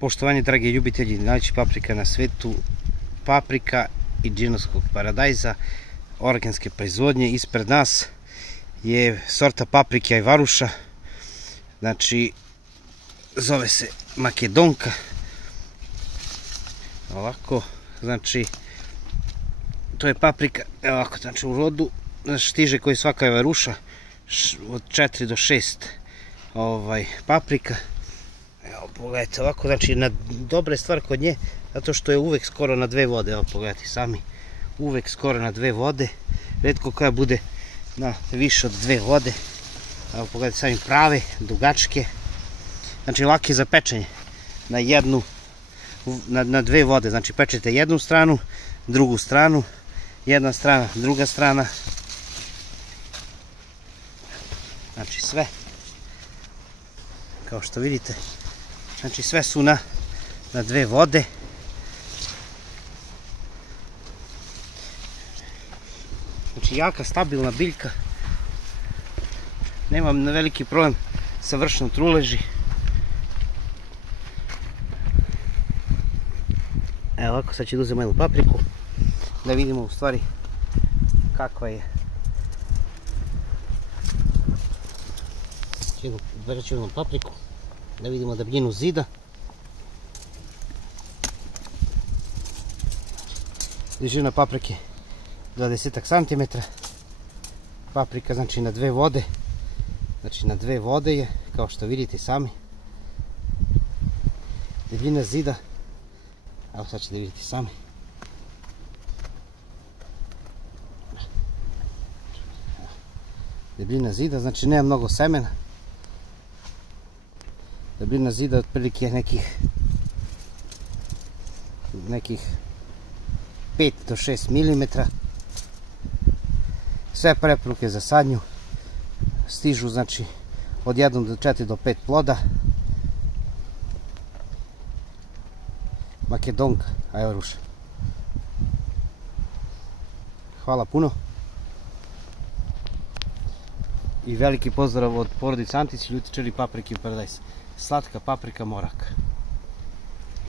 Poštovanje dragi ljubitelji najvećih paprika na svetu, paprika i džinovskog paradajza, organske proizvodnje. Ispred nas je sorta paprike Ajvaruša, znači zove se Makedonka. Ovako, znači to je paprika, ovako, znači u rodu stiže koji svaka Ajvaruša od 4 do 6 paprika. Evo, pogledajte ovako, znači dobra je stvar kod nje, zato što je uvek skoro na 2 vode, evo pogledajte sami, uvek skoro na 2 vode, retko koja bude na više od 2 vode, evo pogledajte sami prave, dugačke, znači lake za pečenje, na 2 vode, znači pečete jednu stranu, drugu stranu, jedna strana, druga strana, znači sve, kao što vidite, znači sve su na 2 vode. Znači jaka, stabilna biljka. Nemam veliki problem sa vršnom truleži. Evo ovako, sad ću da uzem jednu papriku, da vidimo u stvari kakva je. Berat ću jednu papriku, da vidimo debljinu zida. Dužina paprike 20 cm. Paprika znači na 2 vode. Znači na 2 vode je, kao što vidite sami. Debljina zida, evo sad ćete vidjeti sami. Debljina zida, znači nema mnogo semena. Debljina zida otprilike nekih 5 do 6 mm. Sve preporuke za sadnju stižu znači od 1 do 4 do 5 ploda. Makedonka Ajvaruša. Hvala puno. I veliki pozdrav od porodice Antić, ljutičari paprike i paradajz. Slatka paprika Morak.